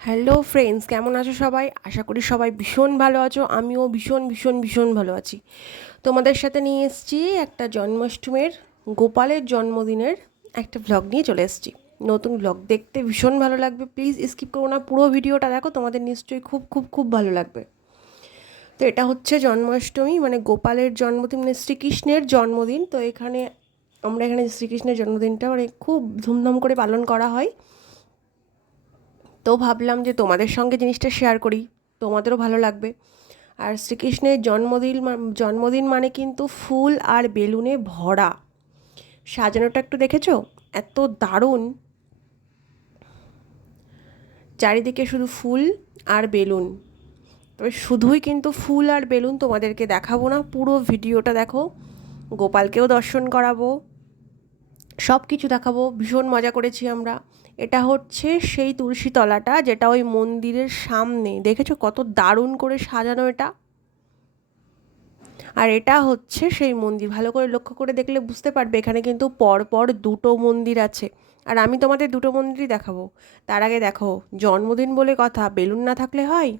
Hello friends কেমন আছো সবাই? আশা করি সবাই ভীষণ ভালো আছো। আমিও ভীষণ ভীষণ ভীষণ ভালো আছি। তোমাদের সাথে নিয়ে এসেছি একটা জন্মাষ্টমীর, গোপালের জন্মদিনের একটা ভ্লগ নিয়ে চলে এসেছি। নতুন ভ্লগ দেখতে ভীষণ ভালো লাগবে। প্লিজ স্কিপ করো না, পুরো ভিডিওটা দেখো, তোমাদের নিশ্চয়ই খুব খুব খুব ভালো লাগবে। তো এটা হচ্ছে জন্মাষ্টমী মানে গোপালের জন্মদিন মানে শ্রীকৃষ্ণের জন্মদিন। তো এখানে, আমরা এখানে শ্রীকৃষ্ণের জন্মদিনটা মানে খুব ধুমধাম করে পালন করা হয়। তো ভাবলাম যে তোমাদের সঙ্গে জিনিসটা শেয়ার করি। তোমাদেরও ভালো লাগবে। আর শ্রীকৃষ্ণের জন্মদিন জন্মদিন মানে কিন্তু ফুল আর বেলুনে ভরা। সাজানোটা একটু দেখেছ? এত দারুণ। চারিদিকে শুধু ফুল আর বেলুন। তবে শুধুই কিন্তু ফুল আর বেলুন তোমাদেরকে দেখাবো না, পুরো ভিডিওটা দেখো। গোপালকেও দর্শন করাবো। সব কিছু দেখাবো, ভীষণ মজা করেছি আমরা। এটা হচ্ছে সেই তুলসী তলাটা যেটা ওই মন্দিরের সামনে। দেখেছ কত দারুণ করে সাজানো এটা? আর এটা হচ্ছে সেই মন্দির। ভালো করে লক্ষ্য করে দেখলে বুঝতে পারবে, এখানে কিন্তু পরপর দুটো মন্দির আছে। আর আমি তোমাদের দুটো মন্দিরই দেখাবো। তার আগে দেখো, জন্মদিন বলে কথা, বেলুন না থাকলে হয়?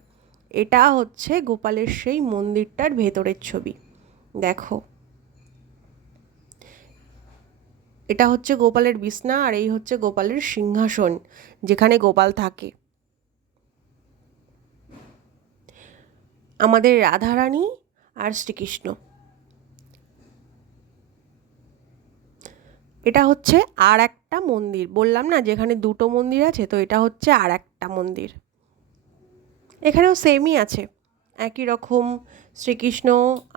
এটা হচ্ছে গোপালের সেই মন্দিরটার ভেতরের ছবি। দেখো। এটা হচ্ছে গোপালের বিছনা আর এই হচ্ছে গোপালের সিংহাসন, যেখানে গোপাল থাকে। আমাদের রাধারানী আর শ্রীকৃষ্ণ। এটা হচ্ছে আর একটা মন্দির, বললাম না যেখানে দুটো মন্দির আছে, তো এটা হচ্ছে আর একটা মন্দির। এখানেও সেমই আছে, একই রকম শ্রীকৃষ্ণ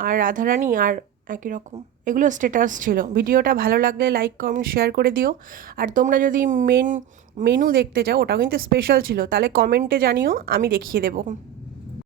আর রাধারানী আর একই রকম। এগুলো স্ট্যাটাস ছিল। ভিডিওটা ভালো লাগলে লাইক কমেন্ট শেয়ার করে দিও। আর তোমরা যদি মেন মেনু দেখতে চাও, ওটাও কিন্তু স্পেশাল ছিল। তাহলে কমেন্টে জানিও, আমি দেখিয়ে দেবো।